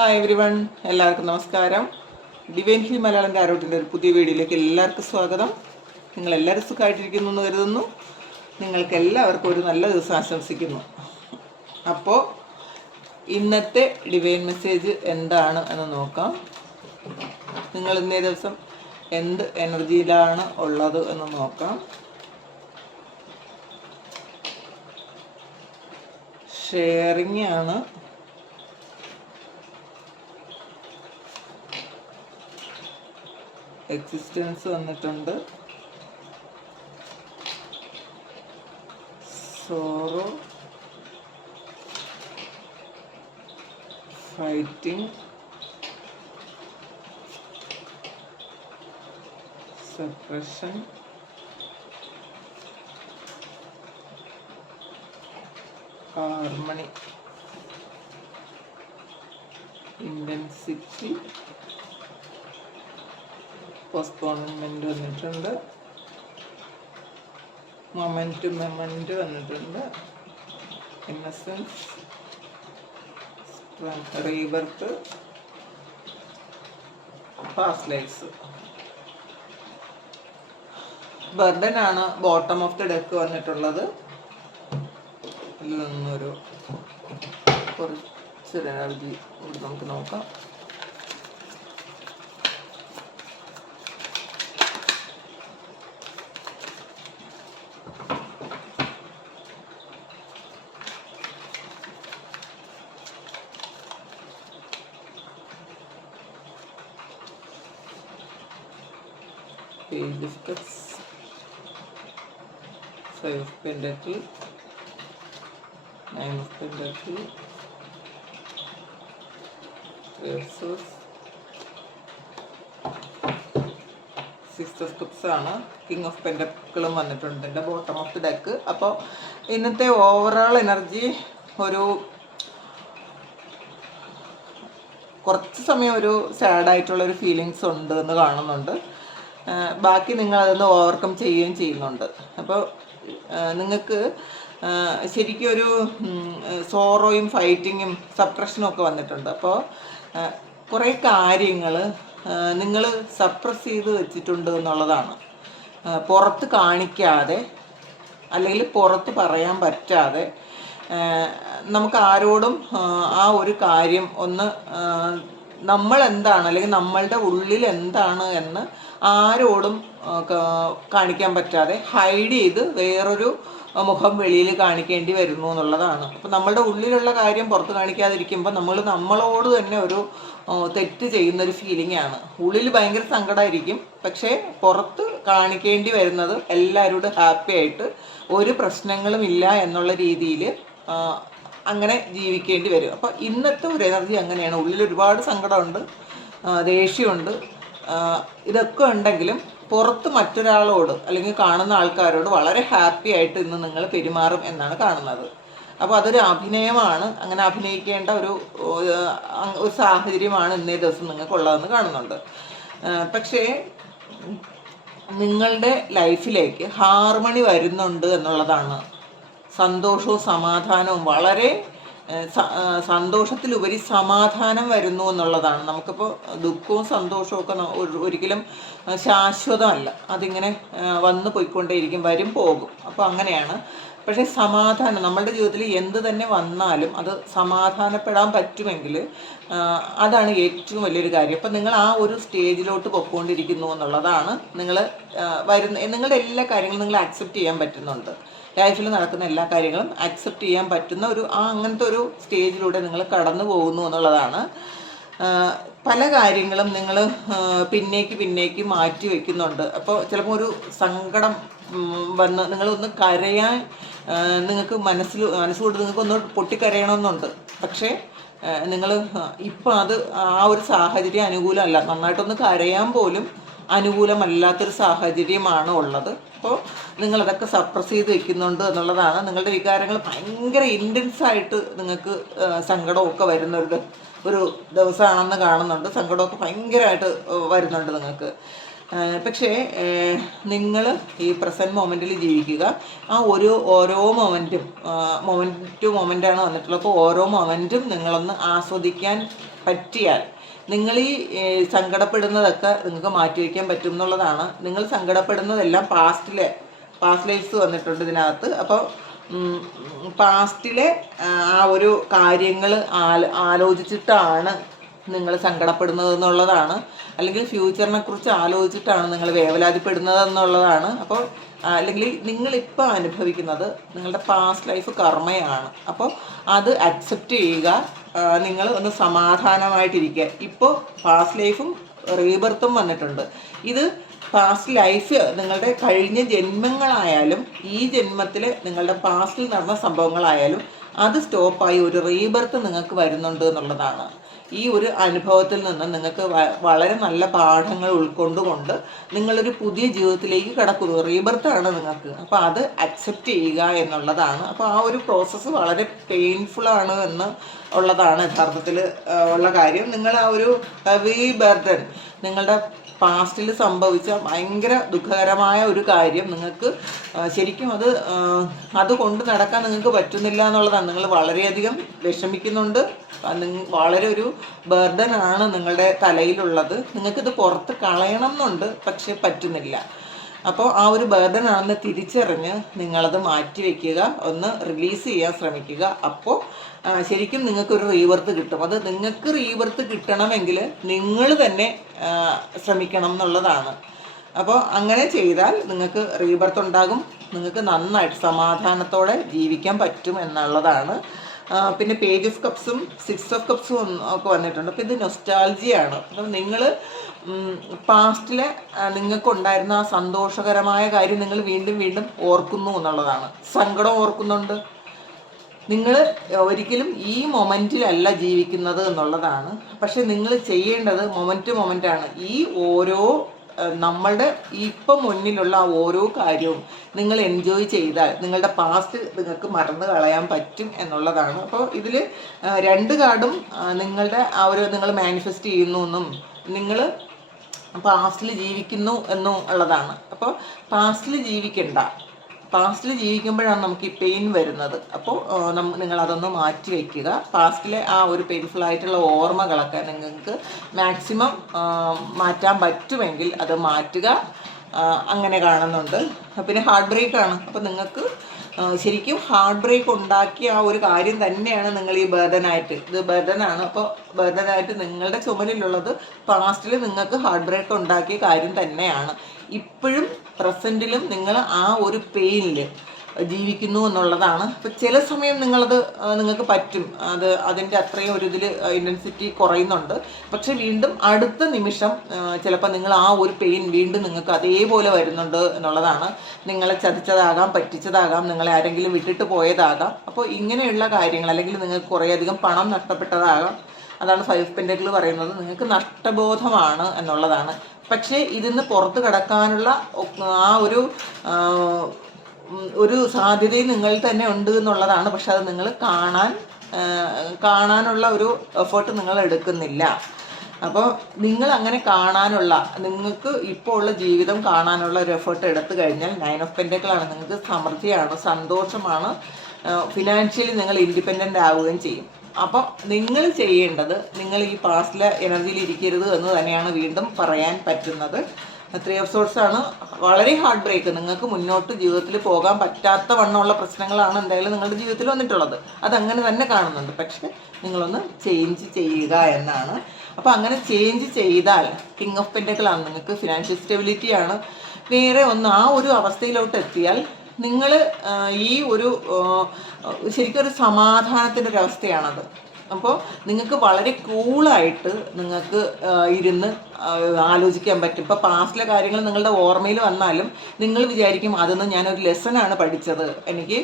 Hi every one എല്ലാവർക്കും നമസ്കാരം. Divine hill Malayalam കാരോട്ടിന്റെ ഒരു പുതിയ വീഡിയോയിലേക്ക് എല്ലാവർക്കും സ്വാഗതം. നിങ്ങൾ എല്ലാവരും സുഖമായിട്ടിരിക്കുന്നു എന്ന് കരുതുന്നു. നിങ്ങൾക്ക് എല്ലാവർക്കും ഒരു നല്ല ദിവസം ആശംസിക്കുന്നു. അപ്പോൾ ഇന്നത്തെ ഡിവൈൻ മെസ്സേജ് എന്താണ് എന്ന് നോക്കാം. നിങ്ങൾ ഇന്നേ ദിവസം എന്ത് എനർജിയിലാണ് ഉള്ളത് എന്ന് നോക്കാം. ഷെയറിങ് ആണ്. എക്സിസ്റ്റൻസ് വന്നിട്ടുണ്ട്. Sorrow fighting suppression harmony intensity postponement വന്നിട്ടുണ്ട്. മൊമെന്റ് മെമന്റ് വന്നിട്ടുണ്ട്. Innocence rebirth past life's burden ആണ് ബോട്ടം ഓഫ് ദി ഡെക്ക് വന്നിട്ടുള്ളത്. ഇതിൽ നിന്നൊരു കുറച്ച് എനർജി നമുക്ക് നോക്കാം. Five of pentacle nine of pentacle three of swords. Six of cups ആണ്. കിങ് ഓഫ് പെൻഡക്കിളും വന്നിട്ടുണ്ട്. എന്റെ ബോട്ടം ഓഫ് ദി ഡെക്ക് അപ്പോൾ ഇന്നത്തെ ഓവറോൾ എനർജി ഒരു കുറച്ച് സമയം ഒരു സാഡായിട്ടുള്ള ഒരു ഫീലിങ്സ് ഉണ്ട് എന്ന് കാണുന്നുണ്ട്. ബാക്കി നിങ്ങൾ അതൊന്ന് ഓവർകം ചെയ്യുകയും ചെയ്യുന്നുണ്ട്. അപ്പോൾ നിങ്ങൾക്ക് ശരിക്കും ഒരു സോറോയും ഫൈറ്റിങ്ങും സപ്രഷനും ഒക്കെ വന്നിട്ടുണ്ട്. അപ്പോൾ കുറേ കാര്യങ്ങൾ നിങ്ങൾ സപ്രസ് ചെയ്ത് വെച്ചിട്ടുണ്ട് എന്നുള്ളതാണ്. പുറത്ത് കാണിക്കാതെ അല്ലെങ്കിൽ പുറത്ത് പറയാൻ പറ്റാതെ നമുക്ക് ആരോടും ആ ഒരു കാര്യം ഒന്ന് നമ്മൾ എന്താണ് അല്ലെങ്കിൽ നമ്മളുടെ ഉള്ളിൽ എന്താണ് എന്ന് ആരോടും കാണിക്കാൻ പറ്റാതെ ഹൈഡ് ചെയ്ത് വേറൊരു മുഖം വെളിയിൽ കാണിക്കേണ്ടി വരുന്നു എന്നുള്ളതാണ്. അപ്പം നമ്മളുടെ ഉള്ളിലുള്ള കാര്യം പുറത്ത് കാണിക്കാതിരിക്കുമ്പോൾ നമ്മൾ നമ്മളോട് തന്നെ ഒരു തെറ്റ് ചെയ്യുന്ന ഒരു ഫീലിംഗ് ആണ്. ഉള്ളിൽ ഭയങ്കര സങ്കടമായിരിക്കും പക്ഷേ പുറത്ത് കാണിക്കേണ്ടി വരുന്നത് എല്ലാവരോടും ഹാപ്പി ആയിട്ട് ഒരു പ്രശ്നങ്ങളും ഇല്ല എന്നുള്ള രീതിയിൽ അങ്ങനെ ജീവിക്കേണ്ടി വരും. അപ്പോൾ ഇന്നത്തെ ഒരു എനർജി അങ്ങനെയാണ്. ഉള്ളിൽ ഒരുപാട് സങ്കടമുണ്ട് ദേഷ്യമുണ്ട്. ഇതൊക്കെ ഉണ്ടെങ്കിലും പുറത്ത് മറ്റൊരാളോട് അല്ലെങ്കിൽ കാണുന്ന ആൾക്കാരോട് വളരെ ഹാപ്പി ആയിട്ട് ഇന്ന് നിങ്ങൾ പെരുമാറും എന്നാണ് കാണുന്നത്. അപ്പോൾ അതൊരു അഭിനയമാണ്. അങ്ങനെ അഭിനയിക്കേണ്ട ഒരു ഒരു സാഹചര്യമാണ് ഇന്നേ ദിവസം നിങ്ങൾക്കുള്ളതെന്ന് കാണുന്നുണ്ട്. പക്ഷേ നിങ്ങളുടെ ലൈഫിലേക്ക് ഹാർമണി വരുന്നുണ്ട് എന്നുള്ളതാണ് സന്തോഷവും സമാധാനവും വളരെ സന്തോഷത്തിലുപരി സമാധാനം വരുന്നു എന്നുള്ളതാണ്. നമുക്കിപ്പോൾ ദുഃഖവും സന്തോഷവും ഒക്കെ ഒരു- ഒരിക്കലും ശാശ്വതമല്ല. അതിങ്ങനെ വന്ന് പോയിക്കൊണ്ടേയിരിക്കും വരും പോകും. അപ്പോൾ അങ്ങനെയാണ്. പക്ഷേ സമാധാനം നമ്മളുടെ ജീവിതത്തിൽ എന്ത് തന്നെ വന്നാലും അത് സമാധാനപ്പെടാൻ പറ്റുമെങ്കിൽ അതാണ് ഏറ്റവും വലിയൊരു കാര്യം. അപ്പം നിങ്ങൾ ആ ഒരു സ്റ്റേജിലോട്ട് പൊയ്ക്കൊണ്ടിരിക്കുന്നു എന്നുള്ളതാണ് നിങ്ങൾ വരുന്ന നിങ്ങളുടെ എല്ലാ കാര്യങ്ങളും നിങ്ങൾ അക്സെപ്റ്റ് ചെയ്യാൻ പറ്റുന്നുണ്ട്. ലൈഫിൽ നടക്കുന്ന എല്ലാ കാര്യങ്ങളും അക്സെപ്റ്റ് ചെയ്യാൻ പറ്റുന്ന ഒരു ആ അങ്ങനത്തെ ഒരു സ്റ്റേജിലൂടെ നിങ്ങൾ കടന്നു പോകുന്നു എന്നുള്ളതാണ്. പല കാര്യങ്ങളും നിങ്ങൾ പിന്നേക്ക് പിന്നേക്ക് മാറ്റി വയ്ക്കുന്നുണ്ട്. അപ്പോൾ ചിലപ്പോൾ ഒരു സങ്കടം വന്ന് നിങ്ങളൊന്ന് കരയാൻ നിങ്ങൾക്ക് മനസ്സിൽ മനസ്സുകൊണ്ട് നിങ്ങൾക്കൊന്ന് പൊട്ടിക്കരയണമെന്നുണ്ട്. പക്ഷേ നിങ്ങൾ ഇപ്പം അത് ആ ഒരു സാഹചര്യം അനുകൂലമല്ല. നന്നായിട്ടൊന്ന് കരയാൻ പോലും അനുകൂലമല്ലാത്തൊരു സാഹചര്യമാണ് ഉള്ളത്. അപ്പോൾ നിങ്ങളതൊക്കെ സപ്രസ് ചെയ്ത് വെക്കുന്നുണ്ട് എന്നുള്ളതാണ്. നിങ്ങളുടെ വികാരങ്ങൾ ഭയങ്കര ഇന്റൻസ് ആയിട്ട് നിങ്ങൾക്ക് സങ്കടമൊക്കെ വരുന്ന ഒരു ദ- ഒരു ദിവസമാണെന്ന് കാണുന്നുണ്ട്. സങ്കടമൊക്കെ ഭയങ്കരമായിട്ട് വരുന്നുണ്ട് നിങ്ങൾക്ക്. പക്ഷേ നിങ്ങൾ ഈ പ്രസന്റ് മൊമെന്റിൽ ജീവിക്കുക. ആ ഒരു ഓരോ മൊമെന്റും മൊമെന്റ് ടു മൊമെന്റാണ് വന്നിട്ടുള്ളത്. അപ്പോൾ ഓരോ മൊമെന്റും നിങ്ങളൊന്ന് ആസ്വദിക്കാൻ പറ്റിയാൽ നിങ്ങൾ ഈ സങ്കടപ്പെടുന്നതൊക്കെ നിങ്ങൾക്ക് മാറ്റി വയ്ക്കാൻ പറ്റും എന്നുള്ളതാണ്. നിങ്ങൾ സങ്കടപ്പെടുന്നതെല്ലാം പാസ്റ്റിലെ പാസ്റ്റ് ലൈഫ്സ് വന്നിട്ടുണ്ട് ഇതിനകത്ത്. അപ്പോൾ പാസ്റ്റിലെ ആ ഒരു കാര്യങ്ങൾ ആലോചിച്ചിട്ടാണ് നിങ്ങൾ സങ്കടപ്പെടുന്നത് എന്നുള്ളതാണ്. അല്ലെങ്കിൽ ഫ്യൂച്ചറിനെ കുറിച്ച് ആലോചിച്ചിട്ടാണ് നിങ്ങൾ വേവലാതിപ്പെടുന്നത് എന്നുള്ളതാണ്. അപ്പോൾ അല്ലെങ്കിൽ നിങ്ങളിപ്പോൾ അനുഭവിക്കുന്നത് നിങ്ങളുടെ പാസ്റ്റ് ലൈഫ് കർമ്മയാണ്. അപ്പോൾ അത് അക്സെപ്റ്റ് ചെയ്യുക. നിങ്ങൾ ഒന്ന് സമാധാനമായിട്ടിരിക്കുക. ഇപ്പോൾ പാസ്റ്റ് ലൈഫും റീബർത്തും വന്നിട്ടുണ്ട്. ഇത് പാസ്റ്റ് ലൈഫ് നിങ്ങളുടെ കഴിഞ്ഞ ജന്മങ്ങളായാലും ഈ ജന്മത്തിൽ നിങ്ങളുടെ പാസ്റ്റിൽ നടന്ന സംഭവങ്ങളായാലും അത് സ്റ്റോപ്പായി ഒരു റീബർത്ത് നിങ്ങൾക്ക് വരുന്നുണ്ട് എന്നുള്ളതാണ്. ഈ ഒരു അനുഭവത്തിൽ നിന്ന് നിങ്ങൾക്ക് വളരെ നല്ല പാഠങ്ങൾ ഉൾക്കൊണ്ടുകൊണ്ട് നിങ്ങളൊരു പുതിയ ജീവിതത്തിലേക്ക് കടക്കുന്നു. ആണ് നിങ്ങൾക്ക്. അപ്പോൾ അത് അക്സെപ്റ്റ് ചെയ്യുക എന്നുള്ളതാണ്. അപ്പോൾ ആ ഒരു പ്രോസസ്സ് വളരെ പെയിൻഫുൾ ആണ് എന്ന് ഉള്ളതാണ് യഥാർത്ഥത്തിൽ ഉള്ള കാര്യം. നിങ്ങൾ ആ ഒരു ഹെവി ബർഡൻ നിങ്ങളുടെ പാസ്റ്റിൽ സംഭവിച്ച ഭയങ്കര ദുഃഖകരമായ ഒരു കാര്യം നിങ്ങൾക്ക് ശരിക്കും അത് അത് കൊണ്ട് നടക്കാൻ നിങ്ങൾക്ക് പറ്റുന്നില്ല എന്നുള്ളതാണ്. നിങ്ങൾ വളരെയധികം വിഷമിക്കുന്നുണ്ട്. വളരെ ഒരു ബർഡൻ ആണ് നിങ്ങളുടെ തലയിലുള്ളത്. നിങ്ങൾക്കിത് പുറത്ത് കളയണം എന്നുണ്ട് പക്ഷെ പറ്റുന്നില്ല. അപ്പോൾ ആ ഒരു ബർഡൻ ആണെന്ന് തിരിച്ചറിഞ്ഞ് നിങ്ങളത് മാറ്റി വെക്കുക ഒന്ന് റിലീസ് ചെയ്യാൻ ശ്രമിക്കുക. അപ്പോൾ ശരിക്കും നിങ്ങൾക്ക് ഒരു റീവർത്ത് കിട്ടും. അത് നിങ്ങൾക്ക് റീവർത്ത് കിട്ടണമെങ്കിൽ നിങ്ങൾ തന്നെ ശ്രമിക്കണം എന്നുള്ളതാണ്. അപ്പോൾ അങ്ങനെ ചെയ്താൽ നിങ്ങൾക്ക് റീബർത്ത് ഉണ്ടാകും. നിങ്ങൾക്ക് നന്നായിട്ട് സമാധാനത്തോടെ ജീവിക്കാൻ പറ്റും എന്നുള്ളതാണ്. പിന്നെ പേജ് ഓഫ് കപ്സും സിക്സ് ഓഫ് കപ്സും ഒക്കെ വന്നിട്ടുണ്ട്. അപ്പോൾ ഇത് നൊസ്റ്റാൾജിയാണ് അപ്പം നിങ്ങൾ പാസ്റ്റിലെ നിങ്ങൾക്കുണ്ടായിരുന്ന ആ സന്തോഷകരമായ കാര്യം നിങ്ങൾ വീണ്ടും വീണ്ടും ഓർക്കുന്നു എന്നുള്ളതാണ്. സങ്കടം ഓർക്കുന്നുണ്ട്. നിങ്ങൾ ഒരിക്കലും ഈ മൊമെന്റിലല്ല ജീവിക്കുന്നത് എന്നുള്ളതാണ്. പക്ഷെ നിങ്ങൾ ചെയ്യേണ്ടത് മൊമെന്റ് മൊമെന്റാണ് ഈ ഓരോ നമ്മളുടെ ഇപ്പം മുന്നിലുള്ള ഓരോ കാര്യവും നിങ്ങൾ എൻജോയ് ചെയ്താൽ നിങ്ങളുടെ പാസ്റ്റ് നിങ്ങൾക്ക് മറന്നു കളയാൻ പറ്റും എന്നുള്ളതാണ്. അപ്പോൾ ഇതിൽ രണ്ട് കാർഡും നിങ്ങളുടെ ആ ഒരു നിങ്ങൾ മാനിഫെസ്റ്റ് ചെയ്യുന്നു എന്നും നിങ്ങൾ പാസ്റ്റിൽ ജീവിക്കുന്നു എന്നും ഉള്ളതാണ്. അപ്പോൾ പാസ്റ്റിൽ ജീവിക്കണ്ട. പാസ്റ്റിൽ ജീവിക്കുമ്പോഴാണ് നമുക്ക് ഈ പെയിൻ വരുന്നത്. അപ്പോൾ നിങ്ങൾ അതൊന്ന് മാറ്റി വയ്ക്കുക പാസ്റ്റിലെ ആ ഒരു പെയിൻഫുൾ ആയിട്ടുള്ള ഓർമ്മകളൊക്കെ നിങ്ങൾക്ക് മാക്സിമം മാറ്റാൻ പറ്റുമെങ്കിൽ അത് മാറ്റുക. അങ്ങനെ കാണുന്നുണ്ട്. പിന്നെ ഹാർട്ട് ബ്രേക്ക് ആണ്. അപ്പോൾ നിങ്ങൾക്ക് ശരിക്കും ഹാർട്ട് ബ്രേക്ക് ഉണ്ടാക്കിയ ആ ഒരു കാര്യം തന്നെയാണ് നിങ്ങൾ ഈ ബർഡനായിട്ട് ഇത് ബർഡനാണ് അപ്പോൾ ബർഡനായിട്ട് നിങ്ങളുടെ ചുമലിലുള്ളത് പാസ്റ്റിൽ നിങ്ങൾക്ക് ഹാർട്ട് ബ്രേക്ക് ഉണ്ടാക്കിയ കാര്യം തന്നെയാണ്. ഇപ്പോഴും പ്രസന്റിലും നിങ്ങൾ ആ ഒരു പെയിനിൽ ജീവിക്കുന്നു എന്നുള്ളതാണ്. അപ്പം ചില സമയം നിങ്ങളത് നിങ്ങൾക്ക് പറ്റും. അത് അതിന്റെ അത്രയും ഒരു ഇതിൽ ഇന്റൻസിറ്റി കുറയുന്നുണ്ട്. പക്ഷെ വീണ്ടും അടുത്ത നിമിഷം ചിലപ്പോൾ നിങ്ങൾ ആ ഒരു പെയിൻ വീണ്ടും നിങ്ങൾക്ക് അതേപോലെ വരുന്നുണ്ട് എന്നുള്ളതാണ്. നിങ്ങളെ ചതിച്ചതാകാം പറ്റിച്ചതാകാം നിങ്ങളെ ആരെങ്കിലും വിട്ടിട്ട് പോയതാകാം. അപ്പോൾ ഇങ്ങനെയുള്ള കാര്യങ്ങൾ അല്ലെങ്കിൽ നിങ്ങൾക്ക് കുറേയധികം പണം നഷ്ടപ്പെട്ടതാകാം. അതാണ് ഫൈവ് പെൻഡക്കിൾ പറയുന്നത്. നിങ്ങൾക്ക് നഷ്ടബോധമാണ് എന്നുള്ളതാണ്. പക്ഷേ ഇതിന്ന് പുറത്ത് കിടക്കാനുള്ള ആ ഒരു ഒരു സാധ്യതയും നിങ്ങൾ തന്നെ ഉണ്ട് എന്നുള്ളതാണ്. പക്ഷെ അത് നിങ്ങൾ കാണാൻ കാണാനുള്ള ഒരു എഫേർട്ട് നിങ്ങൾ എടുക്കുന്നില്ല. അപ്പോൾ നിങ്ങൾ അങ്ങനെ കാണാനുള്ള നിങ്ങൾക്ക് ഇപ്പോൾ ഉള്ള ജീവിതം കാണാനുള്ള ഒരു എഫേർട്ട് എടുത്തു കഴിഞ്ഞാൽ നയൻ ഓഫ് പെൻഡക്കളാണ് നിങ്ങൾക്ക് സമൃദ്ധിയാണ് സന്തോഷമാണ്. ഫിനാൻഷ്യലി നിങ്ങൾ ഇൻഡിപെൻഡന്റ് ആവുകയും ചെയ്യും. അപ്പോൾ നിങ്ങൾ ചെയ്യേണ്ടത് നിങ്ങൾ ഈ പാസ്റ്റിലെ എനർജിയിൽ ഇരിക്കരുത് എന്ന് തന്നെയാണ് വീണ്ടും പറയാൻ പറ്റുന്നത്. ത്രീ ഓഫ് സോഴ്സ് ആണ്. വളരെ ഹാർഡ് ബ്രേക്ക് നിങ്ങൾക്ക് മുന്നോട്ട് ജീവിതത്തിൽ പോകാൻ പറ്റാത്ത വണ്ണമുള്ള പ്രശ്നങ്ങളാണ് എന്തായാലും നിങ്ങളുടെ ജീവിതത്തിൽ വന്നിട്ടുള്ളത്. അതങ്ങനെ തന്നെ കാണുന്നുണ്ട്. പക്ഷെ നിങ്ങളൊന്ന് ചേഞ്ച് ചെയ്യുക എന്നാണ്. അപ്പോൾ അങ്ങനെ ചേഞ്ച് ചെയ്താൽ കിങ് ഓഫ് പെൻഡക്കളാണ് നിങ്ങൾക്ക് ഫിനാൻഷ്യൽ സ്റ്റെബിലിറ്റി ആണ്. വേറെ ഒന്ന് ആ ഒരു അവസ്ഥയിലോട്ട് എത്തിയാൽ നിങ്ങൾ ഈ ഒരു ശരിക്കും ഒരു സമാധാനത്തിന്റെ ഒരു അവസ്ഥയാണത്. അപ്പോൾ നിങ്ങൾക്ക് വളരെ കൂളായിട്ട് നിങ്ങൾക്ക് ഇരുന്ന് ആലോചിക്കാൻ പറ്റും. ഇപ്പോൾ പാസ്റ്റിലെ കാര്യങ്ങൾ നിങ്ങളുടെ ഓർമ്മയിൽ വന്നാലും നിങ്ങൾ വിചാരിക്കും അതൊന്നും ഞാനൊരു ലെസനാണ് പഠിച്ചത്. എനിക്ക്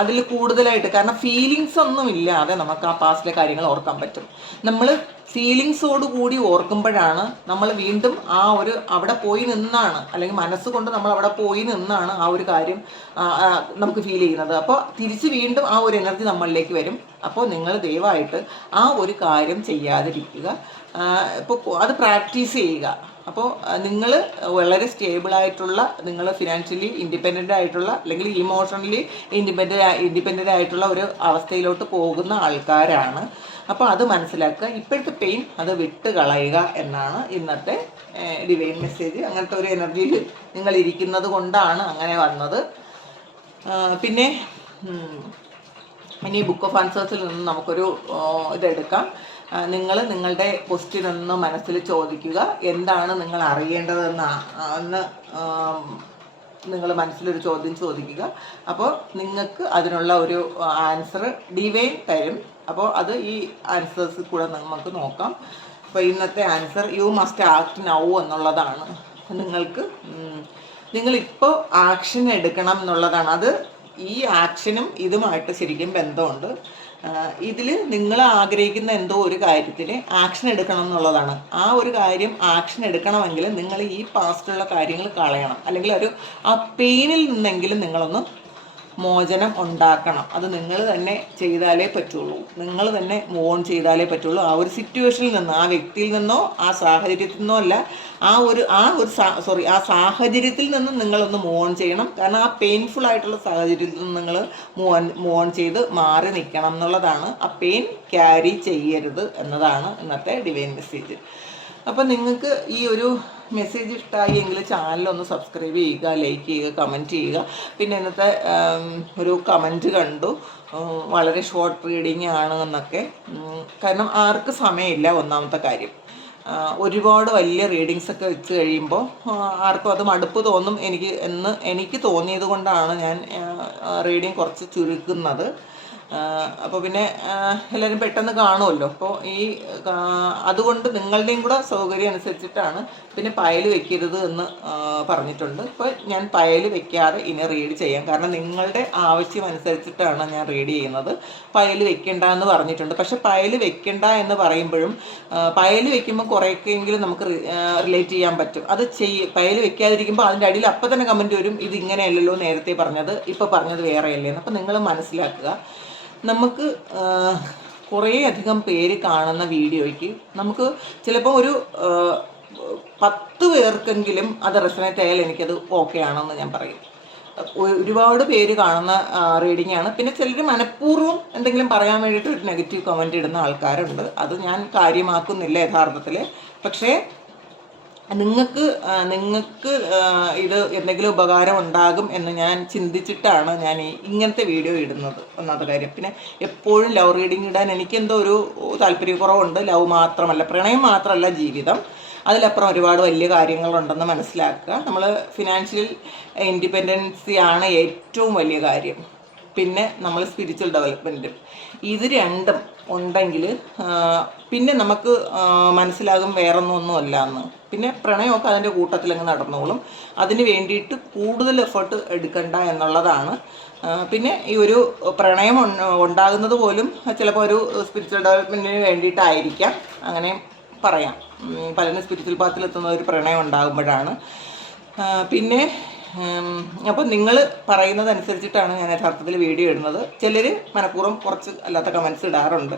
അതിൽ കൂടുതലായിട്ട് കാരണം ഫീലിങ്സ് ഒന്നും ഇല്ലാതെ നമുക്ക് ആ പാസ്റ്റിലെ കാര്യങ്ങൾ ഓർക്കാൻ പറ്റും. നമ്മൾ ഫീലിങ്സോട് കൂടി ഓർക്കുമ്പോഴാണ് നമ്മൾ വീണ്ടും ആ ഒരു അവിടെ പോയി നിന്നാണ് അല്ലെങ്കിൽ മനസ്സുകൊണ്ട് നമ്മൾ അവിടെ പോയി നിന്നാണ് ആ ഒരു കാര്യം നമുക്ക് ഫീൽ ചെയ്യുന്നത്. അപ്പോൾ തിരിച്ച് വീണ്ടും ആ ഒരു എനർജി നമ്മളിലേക്ക് വരും. അപ്പോൾ നിങ്ങൾ ദയവായിട്ട് ആ ഒരു കാര്യം ചെയ്യാതിരിക്കുക. ഇപ്പോൾ അത് പ്രാക്ടീസ് ചെയ്യുക. അപ്പോൾ നിങ്ങൾ വളരെ സ്റ്റേബിൾ ആയിട്ടുള്ള നിങ്ങൾ ഫിനാൻഷ്യലി ഇൻഡിപെൻഡന്റ് ആയിട്ടുള്ള അല്ലെങ്കിൽ ഇമോഷണലി ഇൻഡിപെൻഡന്റ് ഇൻഡിപെൻഡന്റ് ആയിട്ടുള്ള ഒരു അവസ്ഥയിലോട്ട് പോകുന്ന ആൾക്കാരാണ്. അപ്പോൾ അത് മനസ്സിലാക്കുക. ഇപ്പോഴത്തെ പെയിൻ അത് വിട്ട് കളയുക എന്നാണ് ഇന്നത്തെ ഡിവൈൻ മെസ്സേജ് അങ്ങനത്തെ ഒരു എനർജിയിൽ നിങ്ങൾ ഇരിക്കുന്നത് കൊണ്ടാണ് അങ്ങനെ വന്നത്. പിന്നെ ഇനി ബുക്ക് ഓഫ് ആൻസേഴ്സിൽ നിന്ന് നമുക്കൊരു ഇതെടുക്കാം. നിങ്ങൾ നിങ്ങളുടെ ക്വസ്റ്റ്യൻ ഒന്ന് മനസ്സിൽ ചോദിക്കുക. എന്താണ് നിങ്ങൾ അറിയേണ്ടതെന്ന് നിങ്ങൾ മനസ്സിലൊരു ചോദ്യം ചോദിക്കുക. അപ്പോൾ നിങ്ങൾക്ക് അതിനുള്ള ഒരു ആൻസർ ഡിവൈൻ തരും. അപ്പോൾ അത് ഈ ആൻസേഴ്സ് കൂടെ നമുക്ക് നോക്കാം. അപ്പോൾ ഇന്നത്തെ answer you must act now എന്നുള്ളതാണ്. നിങ്ങൾക്ക് നിങ്ങളിപ്പോൾ ആക്ഷൻ എടുക്കണം എന്നുള്ളതാണ്. അത് ഈ ആക്ഷനും ഇതുമായിട്ട് ശരിക്കും ബന്ധമുണ്ട്. ഇതിൽ നിങ്ങൾ ആഗ്രഹിക്കുന്ന എന്തോ ഒരു കാര്യത്തിൽ ആക്ഷൻ എടുക്കണം എന്നുള്ളതാണ്. ആ ഒരു കാര്യം ആക്ഷൻ എടുക്കണമെങ്കിൽ നിങ്ങൾ ഈ പാസ്റ്റുള്ള കാര്യങ്ങൾ കളയണം. അല്ലെങ്കിൽ ഒരു ആ പെയിനിൽ നിന്നെങ്കിലും നിങ്ങളൊന്ന് മോചനം ഉണ്ടാക്കണം. അത് നിങ്ങൾ തന്നെ ചെയ്താലേ പറ്റുള്ളൂ. നിങ്ങൾ തന്നെ മൂവ് ഓൺ ചെയ്താലേ പറ്റുള്ളൂ. ആ ഒരു സിറ്റുവേഷനിൽ നിന്ന് ആ വ്യക്തിയിൽ നിന്നോ ആ സാഹചര്യത്തിൽ നിന്നോ അല്ല ആ ഒരു ആ ഒരു സോറി ആ സാഹചര്യത്തിൽ നിന്ന് നിങ്ങളൊന്ന് മൂവ് ഓൺ ചെയ്യണം. കാരണം ആ പെയിൻഫുൾ ആയിട്ടുള്ള സാഹചര്യത്തിൽ നിന്ന് നിങ്ങൾ മൂവ് ഓൺ മൂവ് ഓൺ ചെയ്ത് മാറി നിൽക്കണം എന്നുള്ളതാണ്. ആ പെയിൻ ക്യാരി ചെയ്യരുത് എന്നതാണ് ഇന്നത്തെ ഡിവൈൻ മെസ്സേജ് അപ്പം നിങ്ങൾക്ക് ഈ ഒരു മെസ്സേജ് ഇഷ്ടമായി എങ്കിൽ ചാനലൊന്ന് സബ്സ്ക്രൈബ് ചെയ്യുക ലൈക്ക് ചെയ്യുക കമന്റ് ചെയ്യുക. പിന്നെ ഇന്നത്തെ ഒരു കമന്റ് കണ്ടു. വളരെ ഷോർട്ട് റീഡിങ് ആണ് എന്നൊക്കെ. കാരണം ആർക്ക് സമയമില്ല ഒന്നാമത്തെ കാര്യം. ഒരുപാട് വലിയ റീഡിങ്സ് ഒക്കെ വെച്ച് കഴിയുമ്പോൾ ആർക്കും അത് മടുപ്പ് തോന്നും. എനിക്ക് എന്ന് എനിക്ക് തോന്നിയത് കൊണ്ടാണ് ഞാൻ റീഡിങ് കുറച്ച് ചുരുക്കുന്നത്. അപ്പോൾ പിന്നെ എല്ലാവരും പെട്ടെന്ന് കാണുമല്ലോ. അപ്പോൾ ഈ അതുകൊണ്ട് നിങ്ങളുടെയും കൂടെ സൗകര്യം അനുസരിച്ചിട്ടാണ് പിന്നെ പയൽ വെക്കരുത് എന്ന് പറഞ്ഞിട്ടുണ്ട്. ഇപ്പോൾ ഞാൻ പയൽ വെക്കാതെ ഇനി റീഡ് ചെയ്യാം. കാരണം നിങ്ങളുടെ ആവശ്യം അനുസരിച്ചിട്ടാണ് ഞാൻ റീഡ് ചെയ്യുന്നത്. പയൽ വെക്കണ്ട എന്ന് പറഞ്ഞിട്ടുണ്ട്. പക്ഷെ പയൽ വെക്കണ്ട എന്ന് പറയുമ്പോഴും പയൽ വെക്കുമ്പോൾ കുറേയൊക്കെയെങ്കിലും നമുക്ക് റിലേറ്റ് ചെയ്യാൻ പറ്റും. അത് ചെയ്യ പയൽ വെക്കാതിരിക്കുമ്പോൾ അതിന്റെ അടിയിൽ അപ്പം തന്നെ കമന്റ് വരും. ഇത് ഇങ്ങനെയല്ലല്ലോ നേരത്തെ പറഞ്ഞത്. ഇപ്പോൾ പറഞ്ഞത് വേറെയല്ലേ അപ്പം നിങ്ങൾ മനസ്സിലാക്കുക. നമുക്ക് കുറേ അധികം പേര് കാണുന്ന വീഡിയോയ്ക്ക് നമുക്ക് ചിലപ്പോൾ ഒരു പത്ത് പേർക്കെങ്കിലും അത് റെസനേറ്റ് ആയാൽ എനിക്കത് ഓക്കെ ആണെന്ന് ഞാൻ പറയും. ഒരുപാട് പേര് കാണുന്ന റീഡിംഗ് ആണ്. പിന്നെ ചിലർ മനഃപൂർവം എന്തെങ്കിലും പറയാൻ വേണ്ടിയിട്ട് ഒരു നെഗറ്റീവ് കമന്റ് ഇടുന്ന ആൾക്കാരുണ്ട്. അത് ഞാൻ കാര്യമാക്കുന്നില്ല യഥാർത്ഥത്തിൽ പക്ഷേ നിങ്ങൾക്ക് നിങ്ങൾക്ക് ഇത് എന്തെങ്കിലും ഉപകാരം ഉണ്ടാകും എന്ന് ഞാൻ ചിന്തിച്ചിട്ടാണ് ഞാൻ ഈ ഇങ്ങനത്തെ വീഡിയോ ഇടുന്നത്. ഒന്നാമത്തെ കാര്യം. പിന്നെ എപ്പോഴും ലവ് റീഡിങ് ഇടാൻ എനിക്കെന്തോ ഒരു താല്പര്യക്കുറവുണ്ട്. ലവ് മാത്രമല്ല പ്രണയം മാത്രമല്ല ജീവിതം. അതിലപ്പുറം ഒരുപാട് വലിയ കാര്യങ്ങളുണ്ടെന്ന് മനസ്സിലാക്കുക. നമ്മൾ ഫിനാൻഷ്യൽ ഇൻഡിപെൻഡൻസി ആണ് ഏറ്റവും വലിയ കാര്യം. പിന്നെ നമ്മൾ സ്പിരിച്വൽ ഡെവലപ്മെന്റും ഇത് രണ്ടും ഉണ്ടെങ്കിൽ പിന്നെ നമുക്ക് മനസ്സിലാകും വേറൊന്നും അല്ല എന്ന് പിന്നെ പ്രണയമൊക്കെ അതിന്റെ കൂട്ടത്തിലങ്ങ് നടന്നോളും. അതിന് വേണ്ടിയിട്ട് കൂടുതൽ എഫേർട്ട് എടുക്കണ്ട എന്നുള്ളതാണ്. പിന്നെ ഈ ഒരു പ്രണയം ഉണ്ട- ഉണ്ടാകുന്നത് പോലും ചിലപ്പോൾ ഒരു സ്പിരിച്വൽ ഡെവലപ്മെന്റിന് വേണ്ടിയിട്ടായിരിക്കാം. അങ്ങനെ പറയാം. പലരും സ്പിരിച്വൽ പാത്തിലെത്തുന്ന ഒരു പ്രണയം ഉണ്ടാകുമ്പോഴാണ്. പിന്നെ അപ്പം നിങ്ങൾ പറയുന്നത് അനുസരിച്ചിട്ടാണ് ഞാൻ യഥാർത്ഥത്തിൽ വീഡിയോ ഇടുന്നത്. ചിലർ മനഃപൂർവം കുറച്ച് അല്ലാത്ത കമൻസ് ഇടാറുണ്ട്.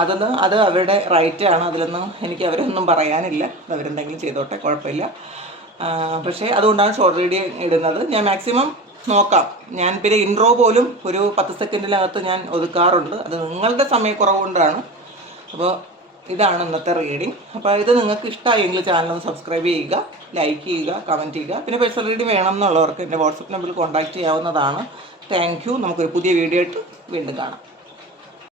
അതൊന്ന് അത് അവരുടെ റൈറ്റാണ് അതിലൊന്നും എനിക്ക് അവരൊന്നും പറയാനില്ല. അവരെന്തെങ്കിലും ചെയ്തോട്ടെ കുഴപ്പമില്ല. പക്ഷേ അതുകൊണ്ടാണ് ഷോർട്ട് വീഡിയോ ഇടുന്നത്. ഞാൻ മാക്സിമം നോക്കാം. ഞാൻ പിന്നെ ഇൻട്രോ പോലും ഒരു പത്ത് സെക്കൻഡിനകത്ത് ഞാൻ ഒതുക്കാറുണ്ട്. അത് നിങ്ങളുടെ സമയക്കുറവ് കൊണ്ടാണ്. അപ്പോൾ ഇതാണ് ഇന്നത്തെ റീഡിംഗ് അപ്പോൾ ഇത് നിങ്ങൾക്ക് ഇഷ്ടമായെങ്കിൽ ചാനൽ ഒന്ന് സബ്സ്ക്രൈബ് ചെയ്യുക ലൈക്ക് ചെയ്യുക കമന്റ് ചെയ്യുക. പിന്നെ പേഴ്സണൽ റീഡിംഗ് വേണം എന്നുള്ളവർക്ക് എന്റെ വാട്സപ്പ് നമ്പറിൽ കോൺടാക്റ്റ് ചെയ്യാവുന്നതാണ്. താങ്ക് യു നമുക്കൊരു പുതിയ വീഡിയോ ആയിട്ട് വീണ്ടും കാണാം.